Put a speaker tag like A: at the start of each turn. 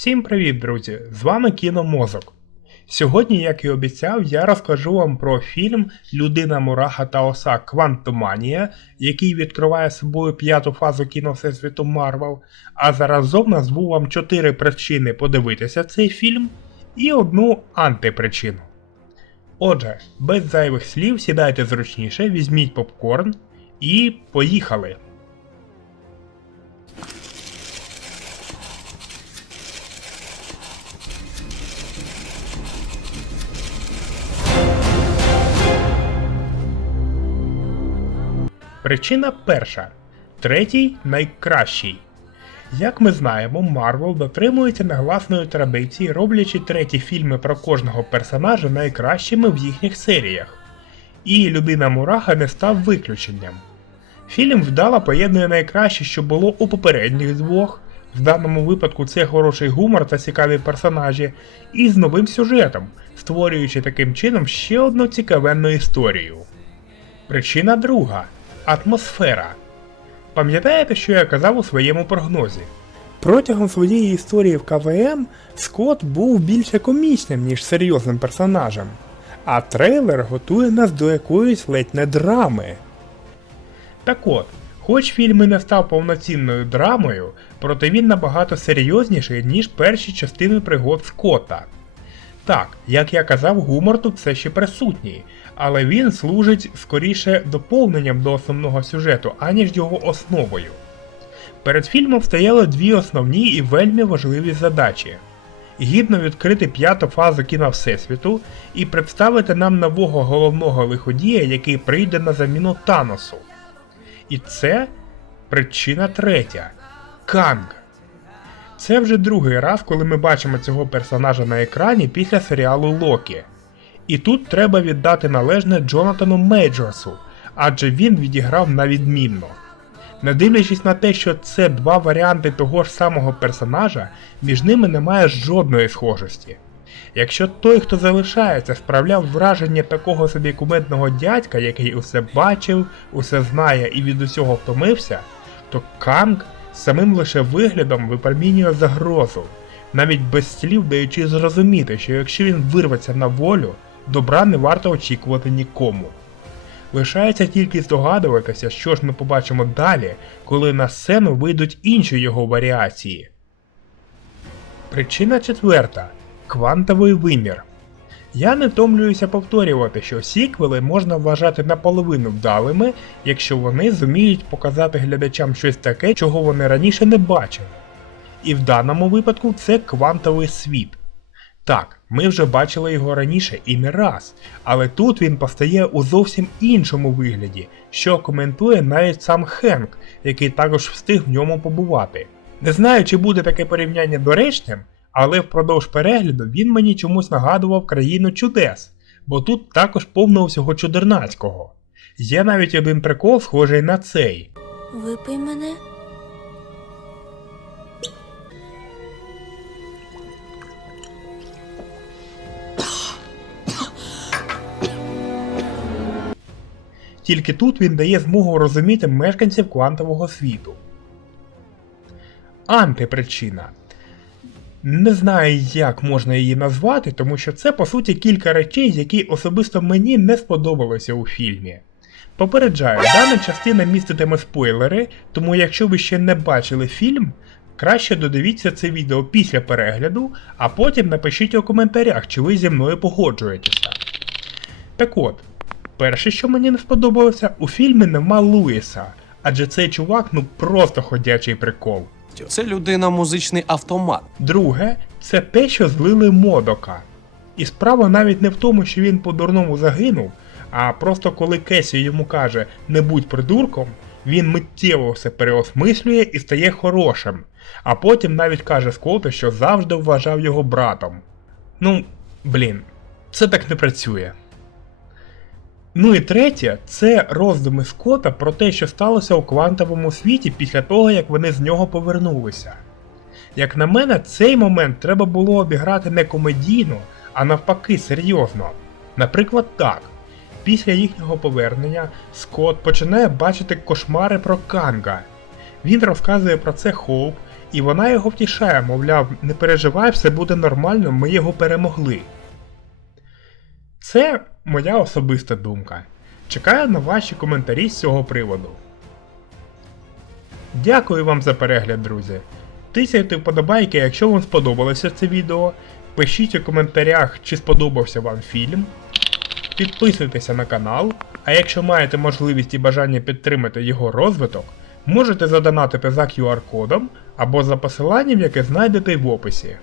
A: Всім привіт, друзі! З вами Кіномозок. Сьогодні, як і обіцяв, я розкажу вам про фільм Людина Мураха та Оса Квантоманія, який відкриває собою п'яту фазу кіновсесвіту Марвел, а заразом назву вам чотири причини подивитися цей фільм і одну антипричину. Отже, без зайвих слів сідайте зручніше, візьміть попкорн і поїхали! Причина перша. Третій найкращий. Як ми знаємо, Марвел дотримується негласної традиції, роблячи треті фільми про кожного персонажа найкращими в їхніх серіях. І Людина Мураха не став виключенням. Фільм вдало поєднує найкраще, що було у попередніх двох, в даному випадку це хороший гумор та цікаві персонажі, і з новим сюжетом, створюючи таким чином ще одну цікавенну історію. Причина друга атмосфера. Пам'ятаєте, що я казав у своєму прогнозі? Протягом своєї історії в КВМ Скотт був більше комічним, ніж серйозним персонажем, а трейлер готує нас до якоїсь ледь не драми. Так от, хоч фільм і не став повноцінною драмою, проте він набагато серйозніший, ніж перші частини пригод Скотта. Так, як я казав, гумор тут все ще присутній, але він служить скоріше доповненням до основного сюжету, аніж його основою. Перед фільмом стояли дві основні і вельми важливі задачі: гідно відкрити п'яту фазу кіно Всесвіту і представити нам нового головного лиходія, який прийде на заміну Таносу. І це причина третя Канг. Це вже другий раз, коли ми бачимо цього персонажа на екрані після серіалу Локі. І тут треба віддати належне Джонатану Мейджорсу, адже він відіграв на відмінно. Не дивлячись на те, що це два варіанти того ж самого персонажа, між ними немає жодної схожості. Якщо той, хто залишається, справляв враження такого собі кумедного дядька, який усе бачив, усе знає і від усього втомився, то Канг самим лише виглядом випромінює загрозу, навіть без слів даючи зрозуміти, що якщо він вирветься на волю, добра не варто очікувати нікому. Лишається тільки здогадуватися, що ж ми побачимо далі, коли на сцену вийдуть інші його варіації. Причина четверта квантовий вимір. Я не втомлююся повторювати, що сіквели можна вважати наполовину вдалими, якщо вони зуміють показати глядачам щось таке, чого вони раніше не бачили. І в даному випадку це квантовий світ. Так, ми вже бачили його раніше і не раз, але тут він постає у зовсім іншому вигляді, що коментує навіть сам Хенк, який також встиг в ньому побувати. Не знаю, чи буде таке порівняння доречним, але впродовж перегляду він мені чомусь нагадував країну чудес, бо тут також повно всього чудернацького. Є навіть один прикол, схожий на цей.
B: Випий мене.
A: Тільки тут він дає змогу розуміти мешканців квантового світу. Антипричина. Не знаю, як можна її назвати, тому що це по суті кілька речей, які особисто мені не сподобалися у фільмі. Попереджаю, дана частина міститиме спойлери, тому якщо ви ще не бачили фільм, краще додивіться це відео після перегляду, а потім напишіть у коментарях, чи ви зі мною погоджуєтеся. Так от, перше, що мені не сподобалося, у фільмі нема Луїса, адже цей чувак ну просто ходячий прикол.
C: Це людина музичний автомат.
A: Друге, це те, що злили Модока. І справа навіть не в тому, що він по-дурному загинув, а просто коли Кесі йому каже не будь придурком, він миттєво все переосмислює і стає хорошим, а потім навіть каже Скотту, що завжди вважав його братом. Ну, блін, це так не працює. Ну і третє, це роздуми Скотта про те, що сталося у квантовому світі після того, як вони з нього повернулися. Як на мене, цей момент треба було обіграти не комедійно, а навпаки серйозно. Наприклад, так. Після їхнього повернення Скотт починає бачити кошмари про Канга. Він розказує про це Хоуп, І вона його втішає, мовляв, не переживай, все буде нормально, ми його перемогли. Це моя особиста думка. Чекаю на ваші коментарі з цього приводу. Дякую вам за перегляд, друзі. Тисяйте вподобайки, якщо вам сподобалося це відео. Пишіть у коментарях, чи сподобався вам фільм. Підписуйтеся на канал, а якщо маєте можливість і бажання підтримати його розвиток, можете задонатити за QR-кодом або за посиланням, яке знайдете в описі.